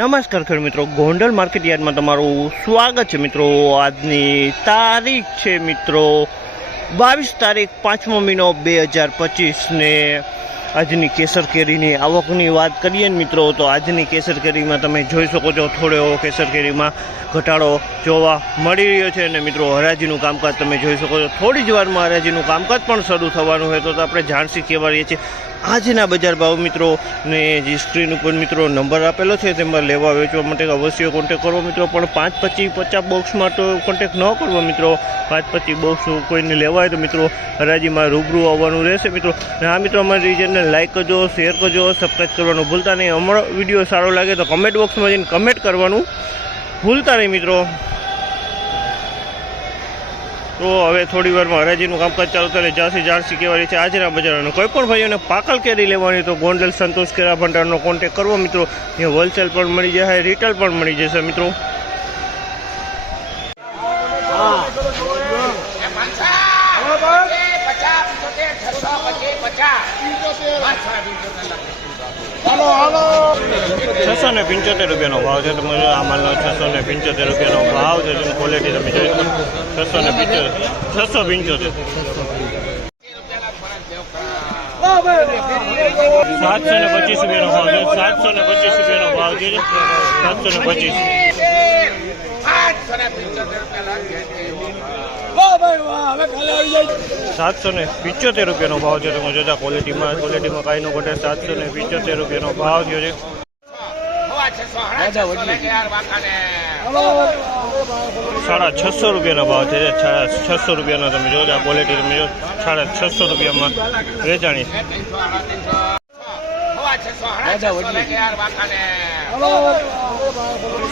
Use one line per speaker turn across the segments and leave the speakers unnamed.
નમસ્કાર ખેડૂત મિત્રો. ગોંડલ માર્કેટ યાર્ડમાં તમારું સ્વાગત છે મિત્રો. આજની તારીખ છે મિત્રો બાવીસ તારીખ પાંચમો મહિનો બે હજાર પચીસને આજની કેસર કેરીની આવકની વાત કરીએ ને મિત્રો, તો આજની કેસર કેરીમાં તમે જોઈ શકો છો, થોડો એવો કેસર કેરીમાં ઘટાડો જોવા મળી રહ્યો છે. અને મિત્રો, હરાજીનું કામકાજ તમે જોઈ શકો છો. થોડી જ વારમાં હરાજીનું કામકાજ પણ શરૂ થવાનું હોય તો આપણે જાણસી કહેવા રહીએ છીએ. આજના બજાર ભાવ મિત્રો, ને જે સ્ક્રીન ઉપર મિત્રો નંબર આપેલો છે, તેમાં લેવા વેચવા માટે અવશ્ય કોન્ટેક કરવો મિત્રો. પણ પાંચ પચીસ પચાસ બોક્સમાં તો કોન્ટેક ન કરવો મિત્રો. પાંચ પચીસ બોક્સ કોઈને લેવાય તો મિત્રો, હરાજીમાં રૂબરૂ આવવાનું રહેશે મિત્રો. ને આ મિત્રો અમારી રિજનને લાઈક કરજો શેર કરજો સબસ્ક્રાઈબ કરવાનું ભૂલતા નહીં. અમારો વીડિયો સારો લાગે તો કમેન્ટ બોક્સમાં જઈને કમેન્ટ કરવાનું ભૂલતા નહીં મિત્રો. તો હવે થોડી વારમાં હરાજીનું કામકાજ ચાલુ થાય જાસી જાણસી કહેવાની છે આજના બજારનો કોઈ પણ ભાઈઓને પાકલ કેરી લેવાની તો ગોંડલ સંતોષ કેરા ભંડારનો કોન્ટેક કરવો મિત્રો. ત્યાં હોલસેલ પણ મળી જશે રિટેલ પણ મળી જશે મિત્રો.
હાલો હાલો.
છસો ને પંચોતેર રૂપિયાનો ભાવ છે. તમે આ માલનો છસો ને પંચોતેર રૂપિયાનો ભાવ છે. તેની ક્વોલિટી તમે જોઈ શકો. છસો ને પંચોતેર. છસો પંચોતેર. સાતસો ને પચીસ રૂપિયાનો ભાવ છે. સાતસો ને પચીસ રૂપિયાનો ભાવ છે. સાતસો ને પચીસ.
જાય
સાતસો ને પિચોતેર રૂપિયાનો ભાવ છે તમે જોતા ક્વોલિટીમાં ક્વોલિટીમાં કાંઈ નો ઘટે સાતસો ને પિચોતેર રૂપિયાનો ભાવ થયો છે. સાડા છસો રૂપિયાનો ભાવ છે સાડા છસો રૂપિયાનો તમે જોજો આ ક્વોલિટી તમે જો સાડા છસો રૂપિયામાં વેચાણી.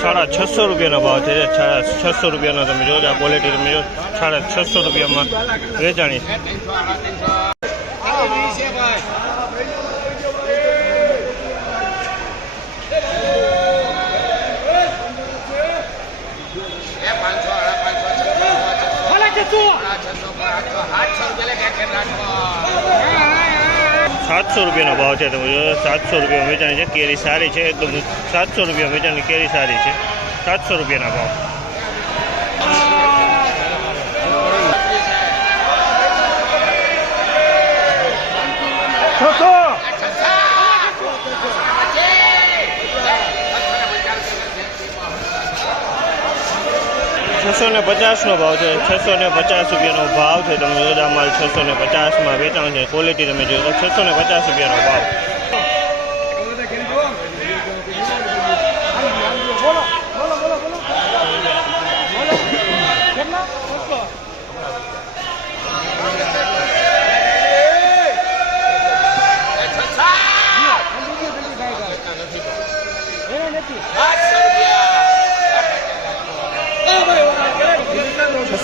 સાડા છસો રૂપિયાનો ભાવ છે. સાડા છસો રૂપિયાનો તમે આ ક્વોલિટી તમે જો સાડા છસો રૂપિયામાં વેચાણી. સાતસો રૂપિયાનો ભાવ છે, તમે જો સાતસો રૂપિયા વેચાણી છે, કેરી સારી છે, એકદમ સાતસો રૂપિયા વેચાણી કેરી સારી છે, સાતસો રૂપિયાના ભાવ.
છસો
ને પચાસનો ભાવ છે. છસો ને પચાસ રૂપિયાનો ભાવ છે. તમે જોતા માલ છસો ને પચાસમાં વેચાણ છે. ક્વોલિટી તમે જોયો છસો ને પચાસ રૂપિયાનો ભાવ.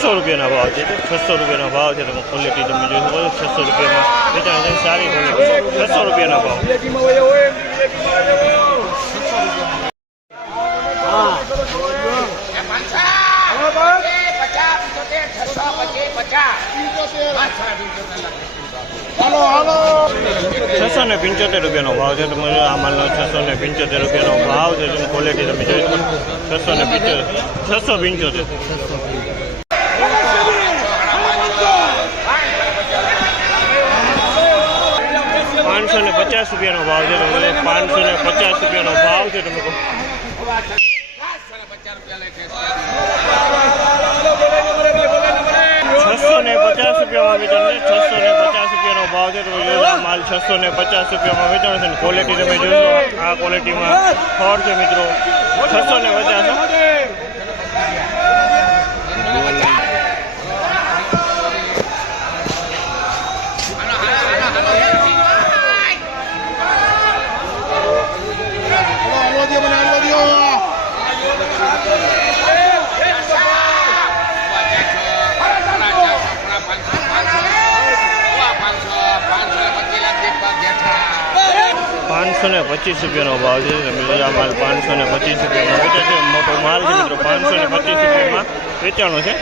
છસો
રૂપિયાના ભાવ છે છસો રૂપિયાનો ભાવ છે તમે ક્વોલિટી તમે જોઈ શકો છો. છસો રૂપિયામાં વેચાણ છે સારી ક્વોલિટી છસો રૂપિયાના ભાવ. છસો ને પંચોતેર રૂપિયાનો ભાવ છે. તમે જો આ માલનો છસો ને પંચોતેર રૂપિયાનો ભાવ છે. તમે ક્વોલિટી તમે જોઈ શકો છસો ને પંચોતેર. છસો પંચોતેર. પાંચસો રૂપિયાનો ભાવ છે તમે પાંચસો ને પચાસ રૂપિયાનો ભાવ છે તમે છસો ને પચાસ રૂપિયામાં વેચાણ છે છસો ને પચાસ રૂપિયાનો ભાવ છે તમે જોજો માલ છસો ને પચાસ રૂપિયામાં વેચાણ છે ક્વોલિટી તમે જોજો આ ક્વોલિટીમાં ફળ છે મિત્રો. છસો ને પચાસ પાંચસો ને પચીસ રૂપિયાનો ભાવ છે. જોજો માલ પાંચસો ને પચીસ રૂપિયામાં વેચે છે. મોટો માલ છે મિત્રો પાંચસો ને પચીસ રૂપિયામાં વેચાણો છે.